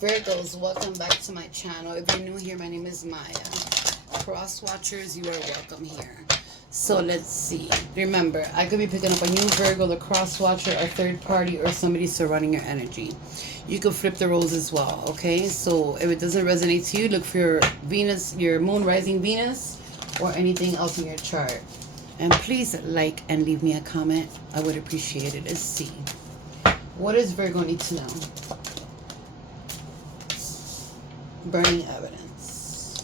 Virgos, welcome back to my channel. If you're new here, my name is Maya. Cross watchers, you are welcome here. So let's see. Remember, I could be picking up a new Virgo, the cross watcher, a third party, or somebody surrounding your energy. You can flip the roles as well, okay? So if it doesn't resonate to you, look for your Venus, your moon rising Venus, or anything else in your chart. And please like and leave me a comment. I would appreciate it. Let's see. What does Virgo need to know? Burning evidence.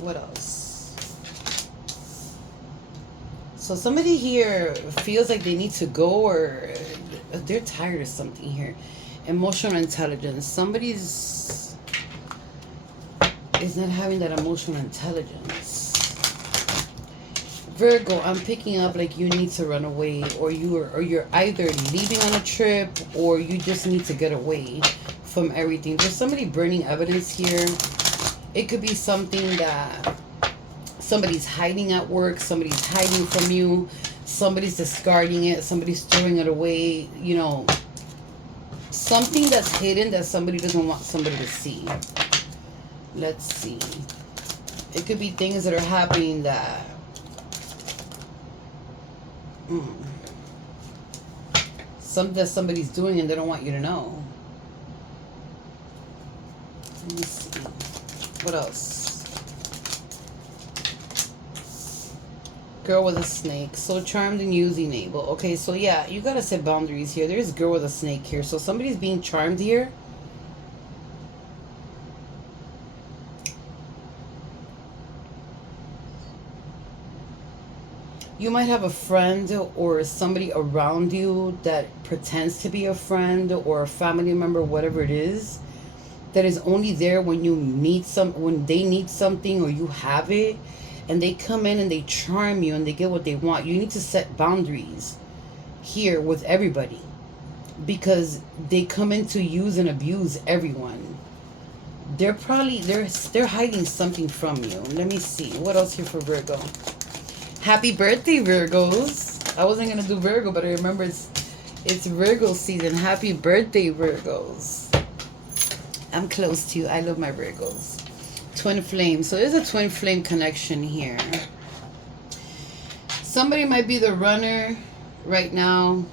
What else? So somebody here feels like they need to go, or they're tired of something here. Emotional intelligence. Somebody's is not having that emotional intelligence. Virgo, I'm picking up like you need to run away, or you're either leaving on a trip, or you just need to get away from everything. There's somebody burning evidence here. It could be something that somebody's hiding at work, somebody's hiding from you, somebody's discarding it, somebody's throwing it away, you know, something that's hidden that somebody doesn't want somebody to see. Let's see. It could be things that are happening that something that somebody's doing and they don't want you to know. Let me see. What else? Girl with a snake. So charmed and using able. Okay, so yeah, you gotta set boundaries here. There's a girl with a snake here. So somebody's being charmed here. You might have a friend or somebody around you that pretends to be a friend or a family member, whatever it is, that is only there when you need when they need something or you have it, and they come in and they charm you and they get what they want. You need to set boundaries here with everybody, because they come in to use and abuse everyone. They're hiding something from you. Let me see what else here for Virgo. Happy birthday, Virgos. I wasn't gonna do Virgo, but I remember it's Virgo season. Happy birthday, Virgos. I'm close to you. I love my Virgos. Twin flame. So there's a twin flame connection here. Somebody might be the runner right now,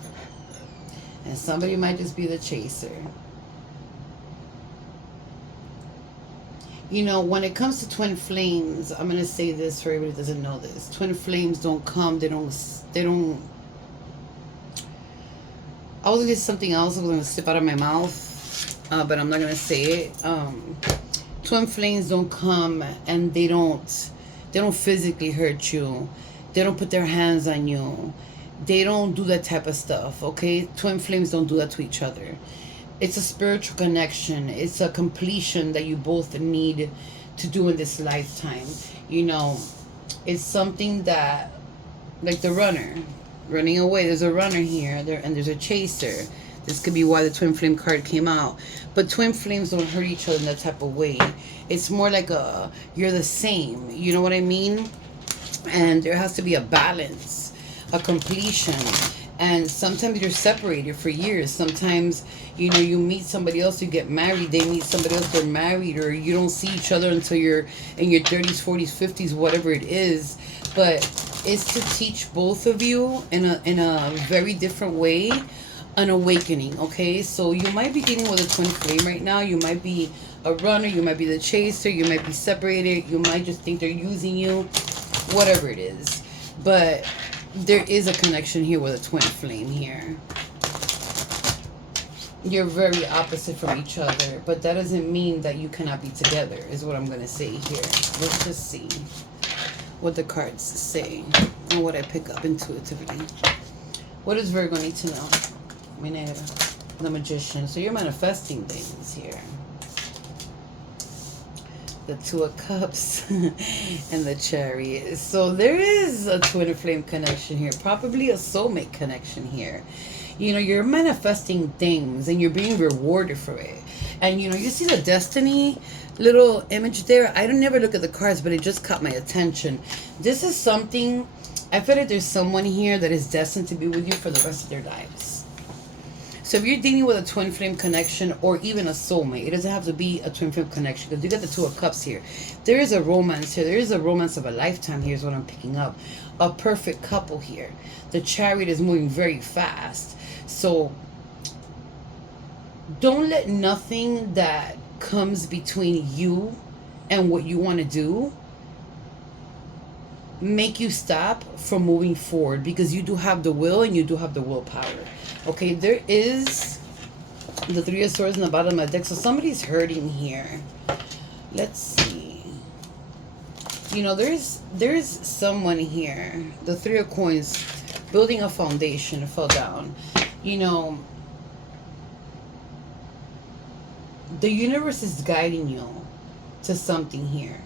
and somebody might just be the chaser. You know, when it comes to twin flames, I'm going to say this for everybody who doesn't know this. Twin flames don't come. They don't. I was going to say something else. I was going to slip out of my mouth, but I'm not going to say it. Twin flames don't come and they don't physically hurt you. They don't put their hands on you. They don't do that type of stuff, okay? Twin flames don't do that to each other. It's a spiritual connection. It's a completion that you both need to do in this lifetime. You know, it's something that, like the runner, running away. There's a runner here, and there's a chaser. This could be why the twin flame card came out. But twin flames don't hurt each other in that type of way. It's more like you're the same. You know what I mean? And there has to be a balance, a completion. And sometimes you're separated for years. Sometimes, you know, you meet somebody else, you get married, they meet somebody else, they're married, or you don't see each other until you're in your 30s, 40s, 50s, whatever it is. But it's to teach both of you in a very different way, an awakening, okay? So you might be dealing with a twin flame right now. You might be a runner, you might be the chaser, you might be separated, you might just think they're using you, whatever it is. But there is a connection here with a twin flame here. You're very opposite from each other, but that doesn't mean that you cannot be together, is what I'm going to say here. Let's just see what the cards say and what I pick up intuitively. What does Virgo need to know? The Magician. So you're manifesting things here. The Two of Cups and the Chariot. So there is a twin flame connection here, probably a soulmate connection here. You know, you're manifesting things and you're being rewarded for it. And you know, you see the Destiny little image there. I don't never look at the cards, but it just caught my attention. This is something, I feel like there's someone here that is destined to be with you for the rest of their lives. So if you're dealing with a twin flame connection or even a soulmate, it doesn't have to be a twin flame connection, because you got the Two of Cups here. There is a romance here. There is a romance of a lifetime here is what I'm picking up. A perfect couple here. The Chariot is moving very fast. So don't let nothing that comes between you and what you want to do make you stop from moving forward, because you do have the will and you do have the willpower. Okay, there is the Three of Swords in the bottom of the deck. So somebody's hurting here. Let's see. You know, there's someone here. The Three of Coins, building a foundation, fell down. You know, the universe is guiding you to something here.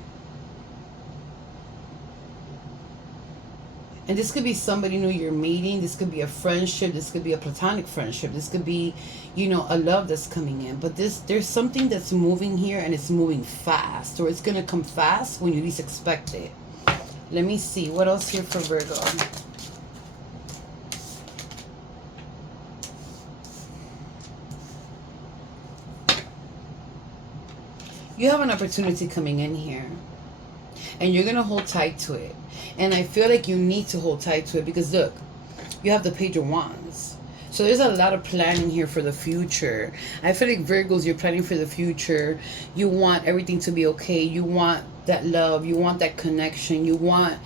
And this could be somebody new you're meeting. This could be a friendship. This could be a platonic friendship. This could be, you know, a love that's coming in. But there's something that's moving here, and it's moving fast. Or it's going to come fast when you least expect it. Let me see. What else here for Virgo? You have an opportunity coming in here, and you're going to hold tight to it. And I feel like you need to hold tight to it, because look, you have the Page of Wands. So there's a lot of planning here for the future. I feel like Virgos, you're planning for the future. You want everything to be okay. You want that love. You want that connection. You want,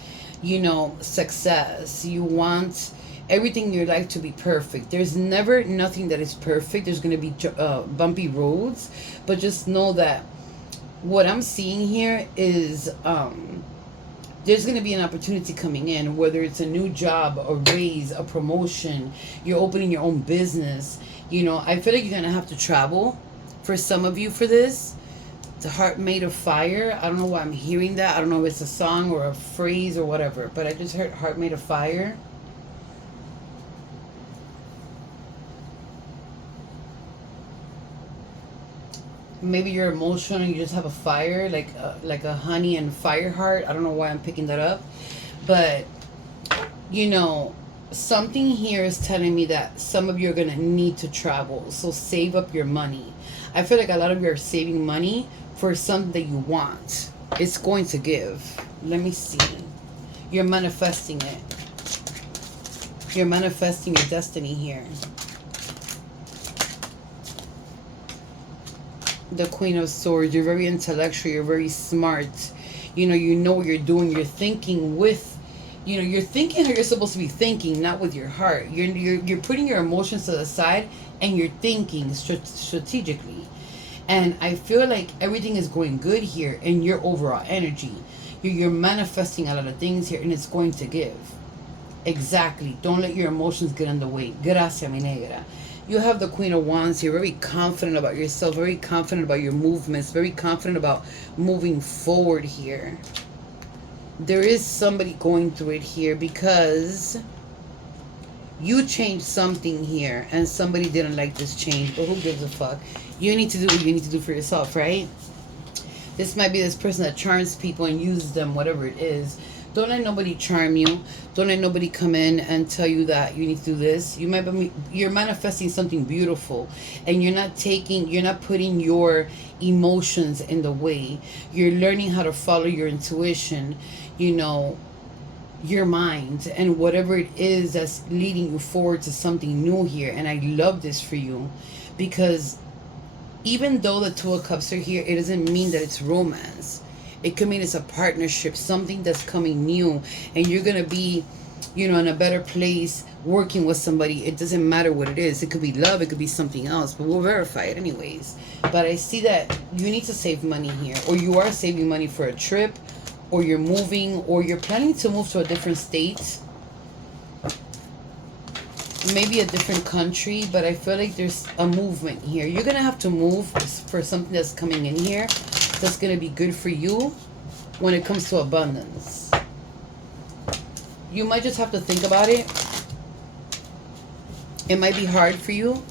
you know, success. You want everything in your life to be perfect. There's never nothing that is perfect. There's going to be bumpy roads. But just know that what I'm seeing here is there's going to be an opportunity coming in, whether it's a new job, a raise, a promotion, you're opening your own business. You know, I feel like you're going to have to travel for some of you for this. The Heart Made of Fire. I don't know why I'm hearing that. I don't know if it's a song or a phrase or whatever, but I just heard Heart Made of Fire. Maybe you're emotional and you just have a fire, like a honey and fire heart. I don't know why I'm picking that up. But, you know, something here is telling me that some of you are going to need to travel. So save up your money. I feel like a lot of you are saving money for something that you want. It's going to give. Let me see. You're manifesting it. You're manifesting your destiny here. The Queen of Swords. You're very intellectual. You're very smart. You know what you're doing. You're thinking with, you're thinking how you're supposed to be thinking, not with your heart. You're putting your emotions to the side and you're thinking strategically. And I feel like everything is going good here in your overall energy. You're manifesting a lot of things here, and it's going to give. Exactly. Don't let your emotions get in the way. Gracias, mi negra. You have the Queen of Wands here, very confident about yourself, very confident about your movements, very confident about moving forward here. There is somebody going through it here because you changed something here and somebody didn't like this change, but who gives a fuck? You need to do what you need to do for yourself, right? This might be this person that charms people and uses them, whatever it is. Don't let nobody charm you. Don't let nobody come in and tell you that you need to do this. You're manifesting something beautiful, and you're not putting your emotions in the way. You're learning how to follow your intuition, your mind, and whatever it is that's leading you forward to something new here. And I love this for you, because even though the Two of Cups are here, it doesn't mean that it's romance. It could mean it's a partnership, something that's coming new, and you're going to be, in a better place working with somebody. It doesn't matter what it is. It could be love. It could be something else, but we'll verify it anyways. But I see that you need to save money here, or you are saving money for a trip, or you're moving, or you're planning to move to a different state, maybe a different country. But I feel like there's a movement here. You're going to have to move for something that's coming in here that's going to be good for you when it comes to abundance. You might just have to think about it. It might be hard for you,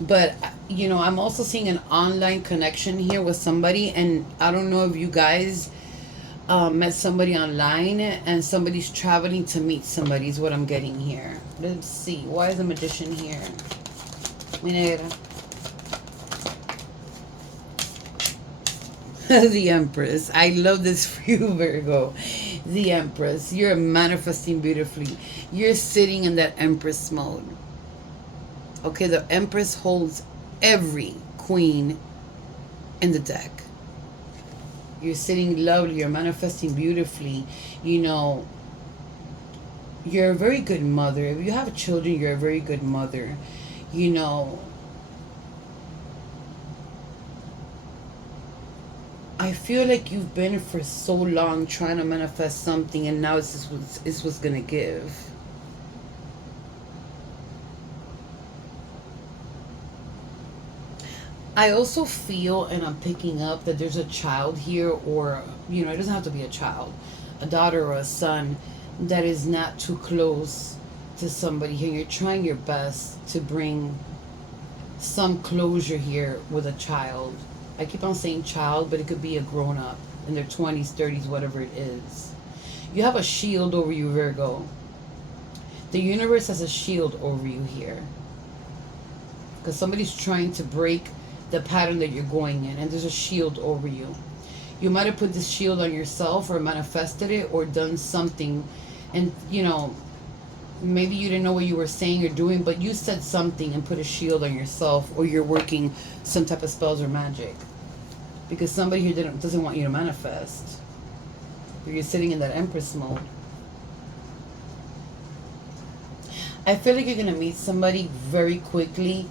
but I'm also seeing an online connection here with somebody, and I don't know if you guys met somebody online, and somebody's traveling to meet somebody is what I'm getting here. Let's see. Why is the Magician here? Mi negra. The Empress. I love this for you, Virgo. The Empress. You're manifesting beautifully. You're sitting in that Empress mode. Okay, the Empress holds every queen in the deck. You're sitting lovely. You're manifesting beautifully. You know, you're a very good mother. If you have children, you're a very good mother. You know, I feel like you've been for so long trying to manifest something, and now it's what's going to give. I also feel, and I'm picking up, that there's a child here, or, you know, it doesn't have to be a child, a daughter or a son, that is not too close to somebody here. You're trying your best to bring some closure here with a child. I keep on saying child, but it could be a grown-up in their 20s, 30s, whatever it is. You have a shield over you, Virgo. The universe has a shield over you here. Because somebody's trying to break the pattern that you're going in, and there's a shield over you. You might have put this shield on yourself, or manifested it, or done something, and you know, maybe you didn't know what you were saying or doing, but you said something and put a shield on yourself, or you're working some type of spells or magic, because somebody here doesn't want you to manifest. You're sitting in that Empress mode. I feel like you're going to meet somebody very quickly.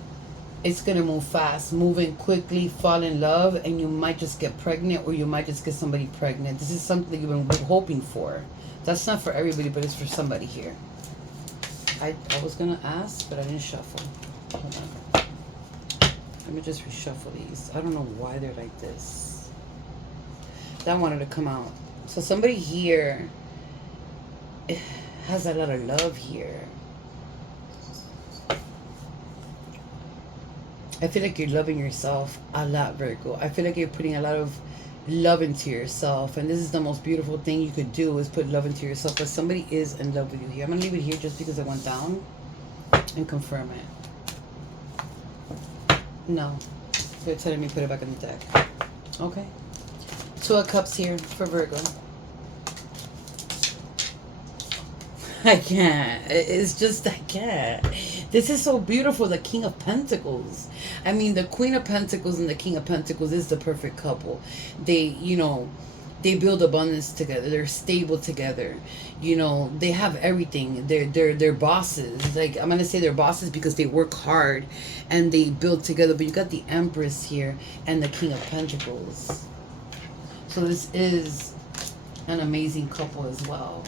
It's going to move fast, moving quickly, fall in love, and you might just get pregnant, or you might just get somebody pregnant. This is something that you've been hoping for. That's not for everybody, but it's for somebody here. I was going to ask, but I didn't shuffle. Hold on. Let me just reshuffle these. I don't know why they're like this. That wanted to come out. So somebody here has a lot of love here. I feel like you're loving yourself a lot, Virgo. I feel like you're putting a lot of love into yourself. And this is the most beautiful thing you could do, is put love into yourself. But somebody is in love with you here. I'm going to leave it here just because it went down, and confirm it. No. They're telling me put it back in the deck. Okay. Two of Cups here for Virgo. I can't. It's just, I can't. This is so beautiful. The King of Pentacles. I mean, the Queen of Pentacles and the King of Pentacles is the perfect couple. They, you know, they build abundance together. They're stable together. You know, they have everything. They're bosses. Like, I'm going to say they're bosses because they work hard and they build together. But you got the Empress here and the King of Pentacles. So this is an amazing couple as well.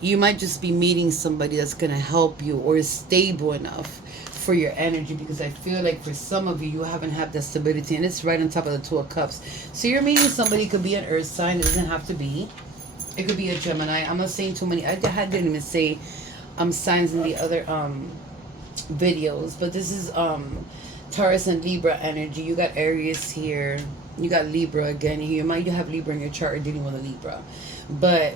You might just be meeting somebody that's going to help you, or is stable enough for your energy, because I feel like for some of you, you haven't had that stability, and it's right on top of the Two of Cups. So you're meeting somebody. It could be an earth sign. It doesn't have to be. It could be a Gemini. I'm not saying too many. I didn't even say signs in the other videos, but this is Taurus and Libra energy. You got Aries here. You got Libra again here. You might have Libra in your chart, or dealing with a Libra, but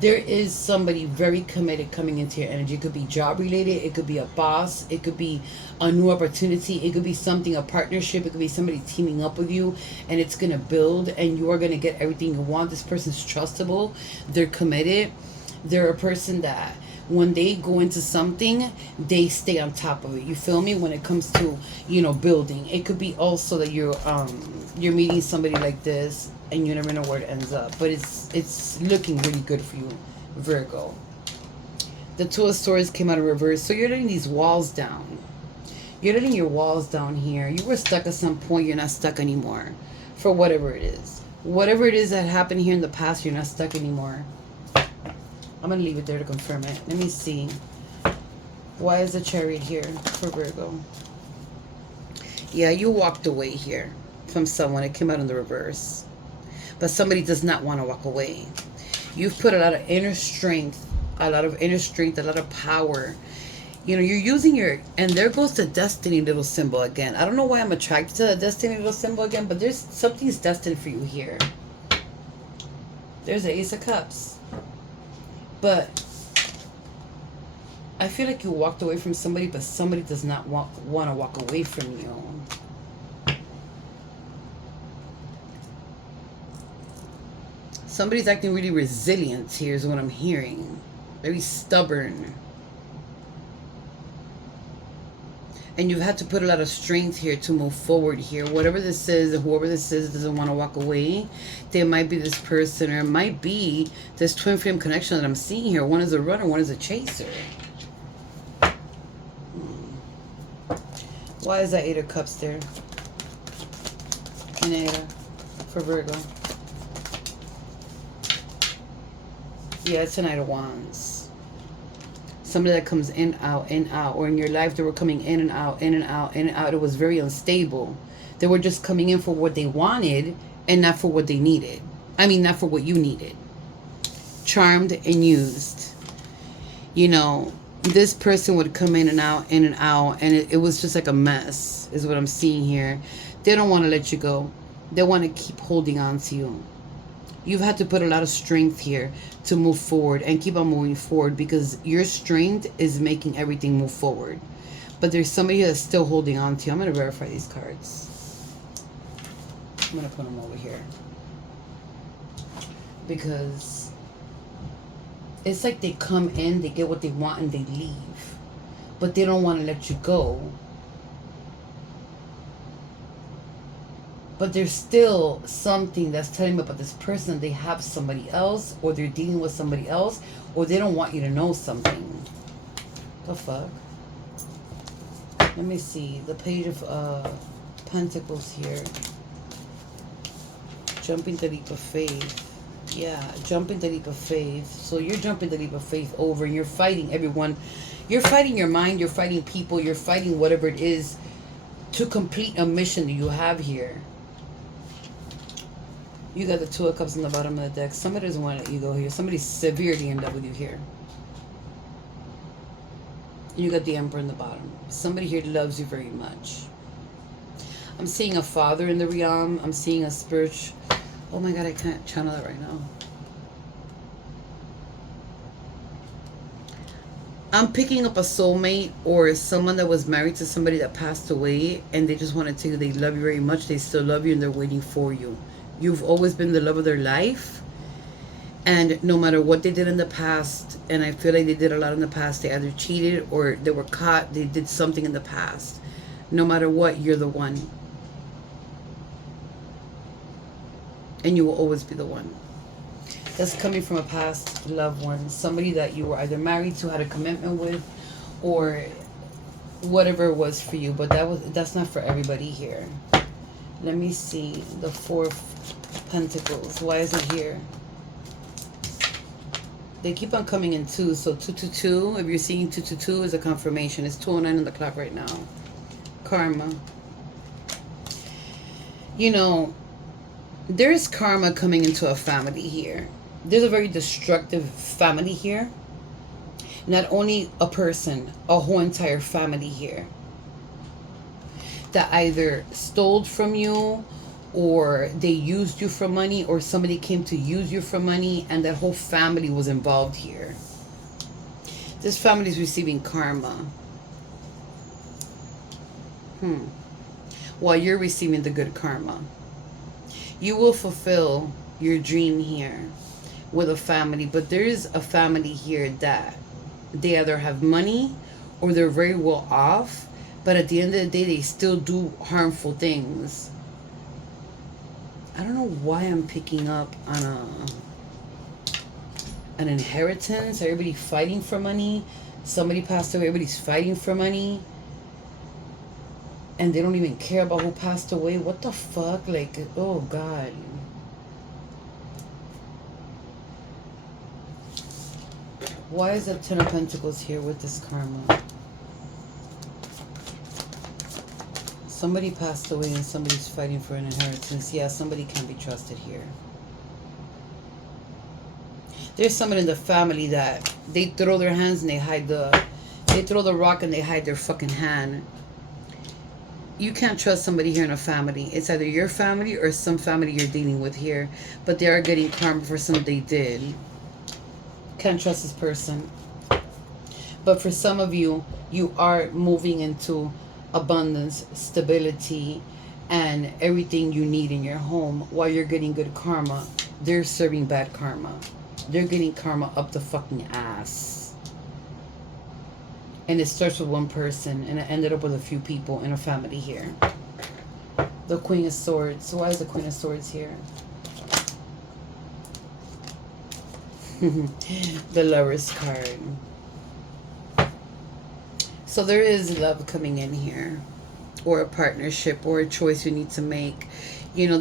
there is somebody very committed coming into your energy. It could be job related. It could be a boss. It could be a new opportunity. It could be something, a partnership. It could be somebody teaming up with you, and it's going to build, and you are going to get everything you want. This person's trustable. They're committed. They're a person that when they go into something, they stay on top of it. You feel me? When it comes to, you know, building. It could be also that you're meeting somebody like this, and you never know where it ends up. But it's looking really good for you, Virgo. The Two of Swords came out of reverse. So you're letting these walls down. You're letting your walls down here. You were stuck at some point. You're not stuck anymore. For whatever it is. Whatever it is that happened here in the past, you're not stuck anymore. I'm going to leave it there to confirm it. Let me see. Why is the Chariot here for Virgo? Yeah, you walked away here from someone. It came out in the reverse. But somebody does not want to walk away. You've put a lot of inner strength, a lot of power. You know, you're using your, and there goes the Destiny little symbol again. I don't know why I'm attracted to the Destiny little symbol again, but there's something's destined for you here. There's the Ace of Cups. But I feel like you walked away from somebody, but somebody does not want to walk away from you. Somebody's acting really resilient here is what I'm hearing. Very stubborn. And you've had to put a lot of strength here to move forward here. Whatever this is, whoever this is doesn't want to walk away. There might be this person, or it might be this twin flame connection that I'm seeing here. One is a runner, one is a chaser. Why is that Eight of Cups there? And Eight for Virgo. Yeah, it's a Knight of Wands. Somebody that comes in, out, or in your life they were coming in and out, in and out, in and out. It was very unstable. They were just coming in for what they wanted and not for what they needed. I mean, not for what you needed. Charmed and used. You know, this person would come in and out, and it was just like a mess, is what I'm seeing here. They don't want to let you go. They want to keep holding on to you. You've had to put a lot of strength here to move forward and keep on moving forward, because your strength is making everything move forward. But there's somebody that's still holding on to you. I'm going to verify these cards. I'm going to put them over here. Because it's like they come in, they get what they want, and they leave. But they don't want to let you go. But there's still something that's telling me about this person. They have somebody else, or they're dealing with somebody else, or they don't want you to know something. The fuck? Let me see. The Page of Pentacles here. Jumping the leap of faith. Yeah, jumping the leap of faith. So you're jumping the leap of faith over, and you're fighting everyone. You're fighting your mind. You're fighting people. You're fighting whatever it is to complete a mission that you have here. You got the Two of Cups on the bottom of the deck. Somebody doesn't want to let you go here. Somebody's severely in love with you here. You got the Emperor in the bottom. Somebody here loves you very much. I'm seeing a father in the realm. I'm seeing a spiritual... Oh my God, I can't channel that right now. I'm picking up a soulmate, or someone that was married to somebody that passed away, and they just want to tell you they love you very much. They still love you, and they're waiting for you. You've always been the love of their life, and no matter what they did in the past, and I feel like they did a lot in the past, they either cheated or they were caught, they did something in the past. No matter what, you're the one. And you will always be the one. That's coming from a past loved one. Somebody that you were either married to, had a commitment with, or whatever it was for you. But that's not for everybody here. Let me see. The Four of Pentacles. Why is it here? They keep on coming in two. So 222. If you're seeing 222 is a confirmation. It's 2:09 on the clock right now. Karma. You know, there's karma coming into a family here. There's a very destructive family here. Not only a person, a whole entire family here. That either stole from you, or they used you for money, or somebody came to use you for money, and that whole family was involved here. This family is receiving karma. While you're receiving the good karma. You will fulfill your dream here with a family, but there is a family here that they either have money or they're very well off, but at the end of the day they still do harmful things. I don't know why I'm picking up on an inheritance. Everybody fighting for money. Somebody passed away, everybody's fighting for money, and they don't even care about who passed away. What the fuck? Like, oh God. Why is the Ten of Pentacles here with this karma? Somebody passed away and somebody's fighting for an inheritance. Yeah, somebody can't be trusted here. There's someone in the family that they throw their hands and they throw the rock and they hide their fucking hand. You can't trust somebody here in a family. It's either your family or some family you're dealing with here. But they are getting karma for something they did. Can't trust this person. But for some of you, you are moving into abundance, stability, and everything you need in your home while you're getting good karma. They're serving bad karma. They're getting karma up the fucking ass. And it starts with one person, and it ended up with a few people in a family here. The Queen of Swords. So why is the Queen of Swords here? The Lover's card. So there is love coming in here, or a partnership, or a choice you need to make. You know,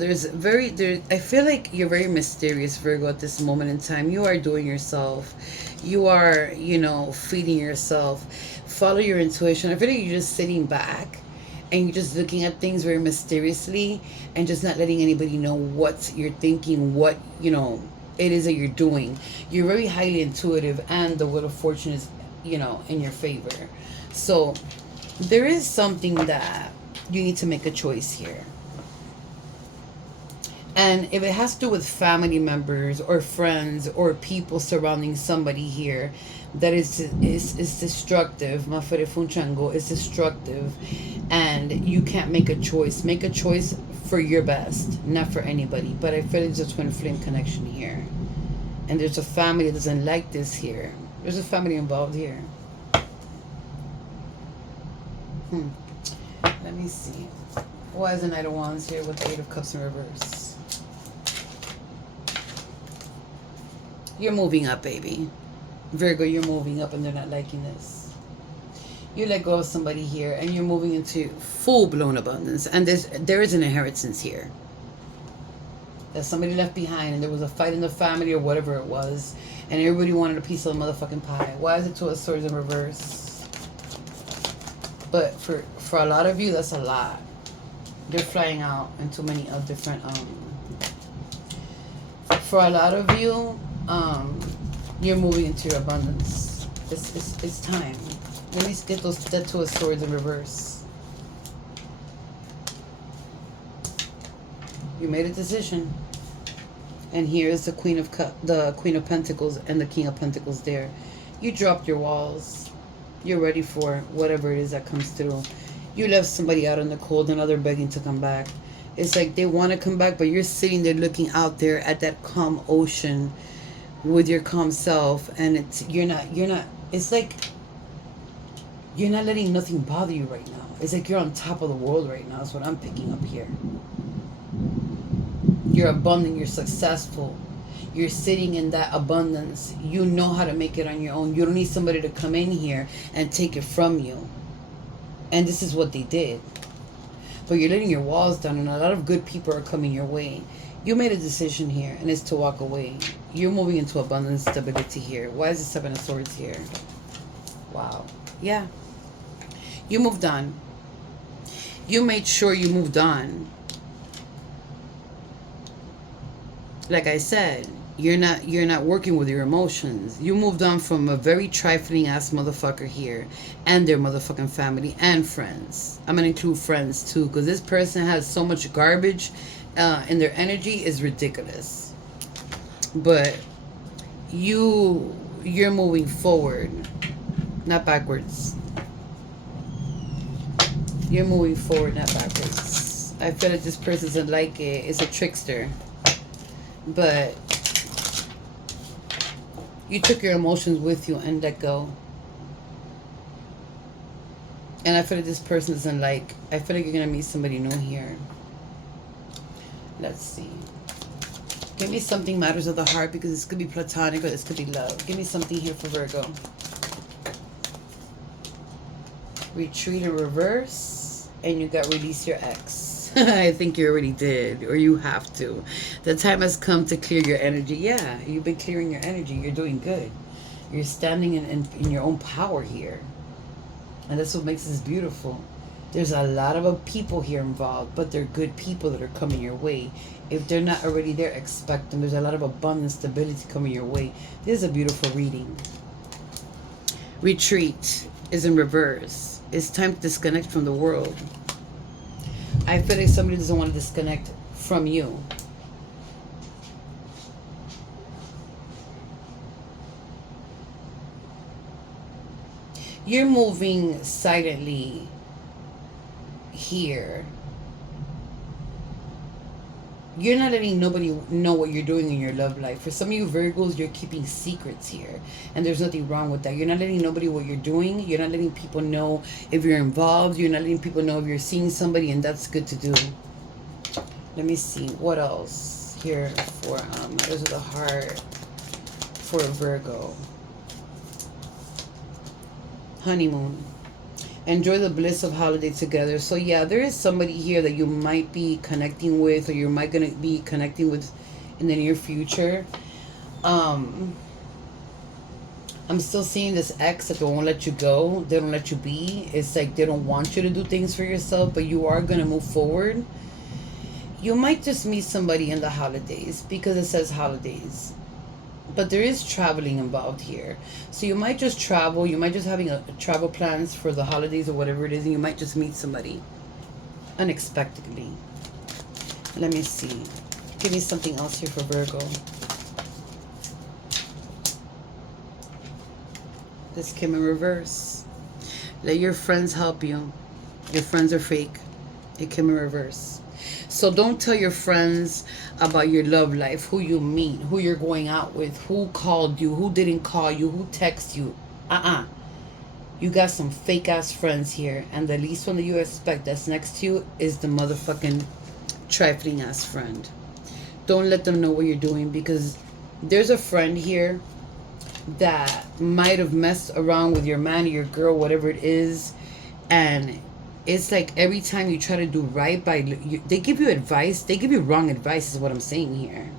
I feel like you're very mysterious, Virgo, at this moment in time. You are doing yourself. You are, you know, feeding yourself. Follow your intuition. I feel like you're just sitting back and you're just looking at things very mysteriously and just not letting anybody know what you're thinking, what, you know, it is that you're doing. You're very highly intuitive, and the Wheel of Fortune is, you know, in your favor. So there is something that you need to make a choice here. And if it has to do with family members or friends or people surrounding somebody here that is destructive, Mafere Funchango is destructive, and you can't make a choice. Make a choice for your best, not for anybody. But I feel there's a twin flame connection here. And there's a family that doesn't like this here. There's a family involved here. Let me see. Why is the Knight of Wands here with the Eight of Cups in reverse? You're moving up, baby. Virgo, you're moving up, and they're not liking this. You let go of somebody here, and you're moving into full-blown abundance. And there is an inheritance here. That somebody left behind, and there was a fight in the family or whatever it was, and everybody wanted a piece of the motherfucking pie. Why is it Two of Swords in reverse? But for a lot of you, that's a lot. They're flying out into many different... For a lot of you... you're moving into your abundance. It's time. Let me get that Two of Swords in reverse. You made a decision, and here is the Queen of Pentacles and the King of Pentacles. There, you dropped your walls. You're ready for whatever it is that comes through. You left somebody out in the cold, and now they're begging to come back. It's like they want to come back, but you're sitting there looking out there at that calm ocean with your calm self, and you're not it's like you're not letting nothing bother you right now. It's like you're on top of the world right now. Is what I'm picking up here. You're abundant, you're successful, you're sitting in that abundance. You know how to make it on your own. You don't need somebody to come in here and take it from you. And this is what they did. But you're letting your walls down, and a lot of good people are coming your way. You made a decision here, and it's to walk away. You're moving into abundance, stability here. Why is the Seven of Swords here? Wow. Yeah. You moved on. You made sure you moved on. Like I said, you're not working with your emotions. You moved on from a very trifling ass motherfucker here, and their motherfucking family and friends. I'm gonna include friends too, because this person has so much garbage and their energy is ridiculous. But you're moving forward, not backwards. You're moving forward, not backwards. I feel like this person doesn't like it. It's a trickster. But you took your emotions with you and let go. And I feel like this person doesn't like... I feel like you're going to meet somebody new here. Let's see. Give me something matters of the heart, because this could be platonic or this could be love. Give me something here for Virgo. Retreat in reverse. And you got release your ex. I think you already did, or you have to. The time has come to clear your energy. Yeah, you've been clearing your energy. You're doing good. You're standing in your own power here. And that's what makes this beautiful. There's a lot of people here involved, but they're good people that are coming your way. If they're not already there, expect them. There's a lot of abundance, stability coming your way. This is a beautiful reading. Retreat is in reverse. It's time to disconnect from the world. I feel like somebody doesn't want to disconnect from you. You're moving silently here. You're not letting nobody know what you're doing in your love life. For some of you Virgos, you're keeping secrets here. And there's nothing wrong with that. You're not letting nobody what you're doing. You're not letting people know if you're involved. You're not letting people know if you're seeing somebody, and that's good to do. Let me see. What else here for Matters of the Heart for Virgo? Honeymoon. Enjoy the bliss of holiday together. So yeah, there is somebody here that you might be connecting with, or you might gonna be connecting with in the near future. I'm still seeing this ex that won't let you go. They don't let you be. It's like they don't want you to do things for yourself, but you are gonna move forward. You might just meet somebody in the holidays because it says holidays. But there is traveling involved here. So you might just travel. You might just having a travel plans for the holidays or whatever it is. And you might just meet somebody unexpectedly. Let me see. Give me something else here for Virgo. This came in reverse. Let your friends help you. Your friends are fake. It came in reverse. So don't tell your friends about your love life, who you meet, who you're going out with, who called you, who didn't call you, who texted you. You got some fake ass friends here, and the least one that you expect that's next to you is the motherfucking trifling ass friend. Don't let them know what you're doing, because there's a friend here that might have messed around with your man or your girl, whatever it is, and it's like every time you try to do right by you, they give you advice. They give you wrong advice is what I'm saying here.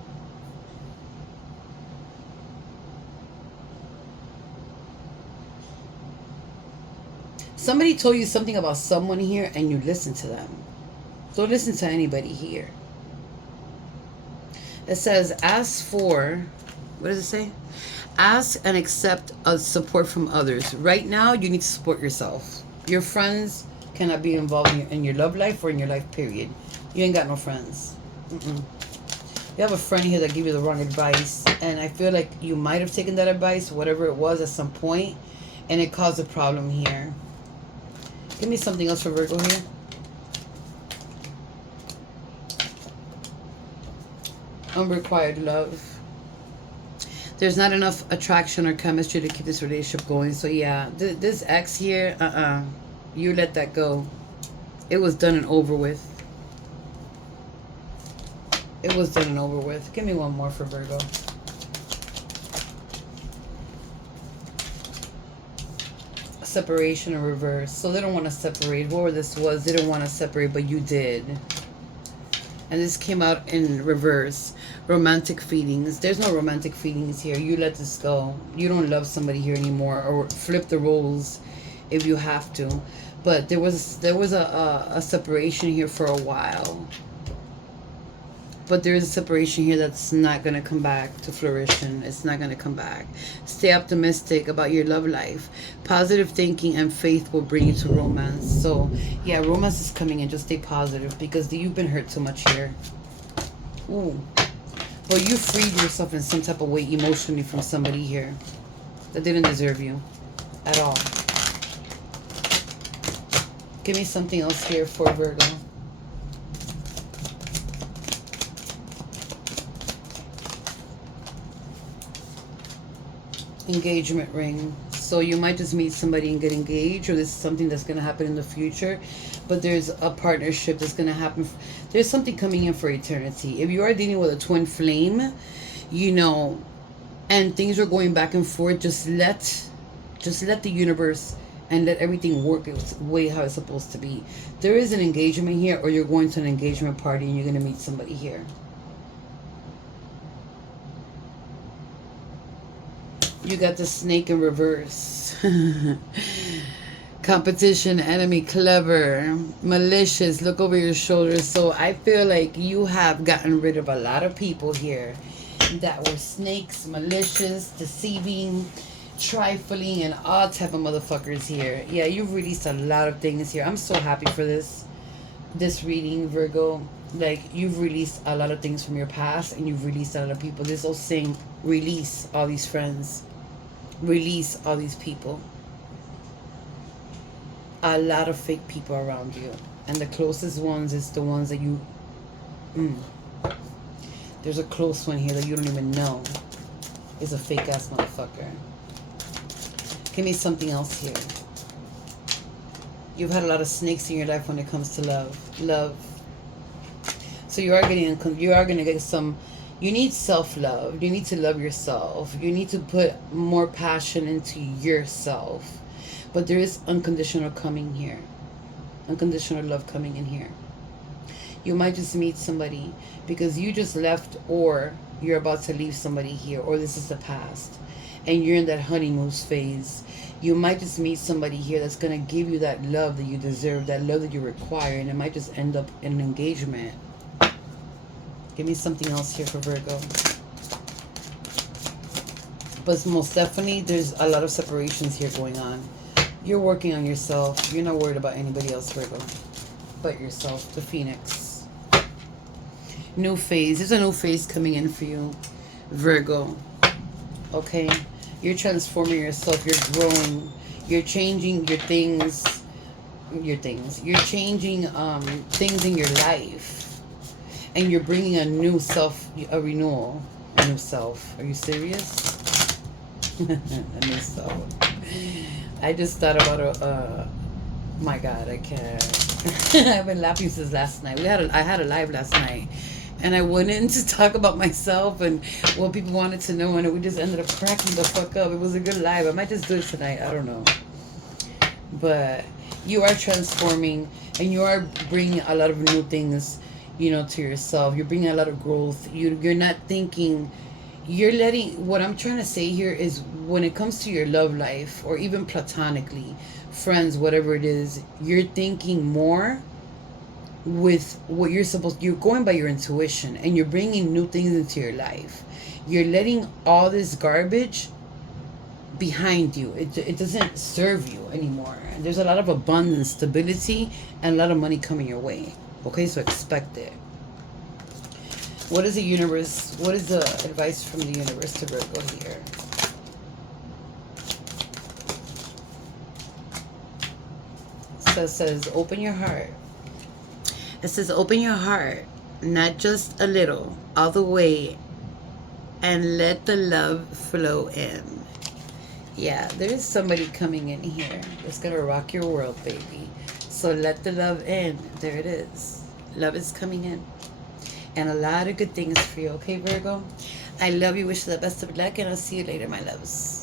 Somebody told you something about someone here and you listen to them. Don't listen to anybody here. It says, ask for, what does it say? Ask and accept support from others. Right now, you need to support yourself. Your friends cannot be involved in your love life or in your life, period. You ain't got no friends. You have a friend here that give you the wrong advice, and I feel like you might have taken that advice, whatever it was, at some point, and it caused a problem here. Give me something else for Virgo here. Unrequited love. There's not enough attraction or chemistry to keep this relationship going. So yeah, this ex here, you let that go. It was done and over with. It was done and over with. Give me one more for Virgo. Separation in reverse. So they don't want to separate. Whatever this was, they didn't want to separate, but you did. And this came out in reverse. Romantic feelings. There's no romantic feelings here. You let this go. You don't love somebody here anymore, or flip the roles if you have to. But there was a separation here for a while. But there is a separation here that's not going to come back to fruition. It's not going to come back. Stay optimistic about your love life. Positive thinking and faith will bring you to romance. So, yeah, romance is coming in. Just stay positive, because you've been hurt too much here. Ooh. Well, you freed yourself in some type of way emotionally from somebody here that didn't deserve you at all. Give me something else here for Virgo. Engagement ring. So you might just meet somebody and get engaged, or this is something that's going to happen in the future. But there's a partnership that's going to happen. There's something coming in for eternity. If you are dealing with a twin flame, you know, and things are going back and forth, just let the universe and let everything work its way how it's supposed to be. There is an engagement here, or you're going to an engagement party and you're going to meet somebody here. You got the snake in reverse. Competition, enemy, clever, malicious, look over your shoulders. So I feel like you have gotten rid of a lot of people here that were snakes, malicious, deceiving, trifling, and all type of motherfuckers here. Yeah, you've released a lot of things here. I'm so happy for this reading, Virgo. Like, you've released a lot of things from your past, and you've released a lot of people. This also saying, release all these friends. Release all these people. a lot of fake people around you. And the closest ones is the ones that you... There's a close one here that you don't even know is a fake ass motherfucker. Give me something else here. You've had a lot of snakes in your life when it comes to love. So you are gonna get some. You need self-love. You need to love yourself. You need to put more passion into yourself. But there is unconditional coming here. Unconditional love coming in here. You might just meet somebody because you just left, or you're about to leave somebody here, or this is the past and you're in that honeymoon phase. You might just meet somebody here that's going to give you that love that you deserve, that love that you require, and it might just end up in an engagement. Give me something else here for Virgo. But most definitely, there's a lot of separations here going on. You're working on yourself. You're not worried about anybody else, Virgo, but yourself, the Phoenix. New phase. There's a new phase coming in for you, Virgo. Okay? You're transforming yourself. You're growing. You're changing your things. You're changing things in your life. And you're bringing a new self, a renewal. A new self. Are you serious? A new self. I just thought about my God, I can't. I've been laughing since last night. I had a live last night, and I went in to talk about myself and what people wanted to know, and we just ended up cracking the fuck up. It was a good live. I might just do it tonight. I don't know. But you are transforming, and you are bringing a lot of new things, you know, to yourself. You're bringing a lot of growth. You're not thinking. You're letting, what I'm trying to say here is, when it comes to your love life, or even platonically, friends, whatever it is, you're thinking more with what you're going by your intuition, and you're bringing new things into your life. You're letting all this garbage behind you. It doesn't serve you anymore. And there's a lot of abundance, stability, and a lot of money coming your way. Okay, so expect it. What is the universe? What is the advice from the universe to Virgo here? So it says, open your heart. It says, open your heart, not just a little, all the way, and let the love flow in. Yeah, there is somebody coming in here that's going to rock your world, baby. So let the love in. There it is. Love is coming in. And a lot of good things for you, okay, Virgo? I love you. Wish you the best of luck, and I'll see you later, my loves.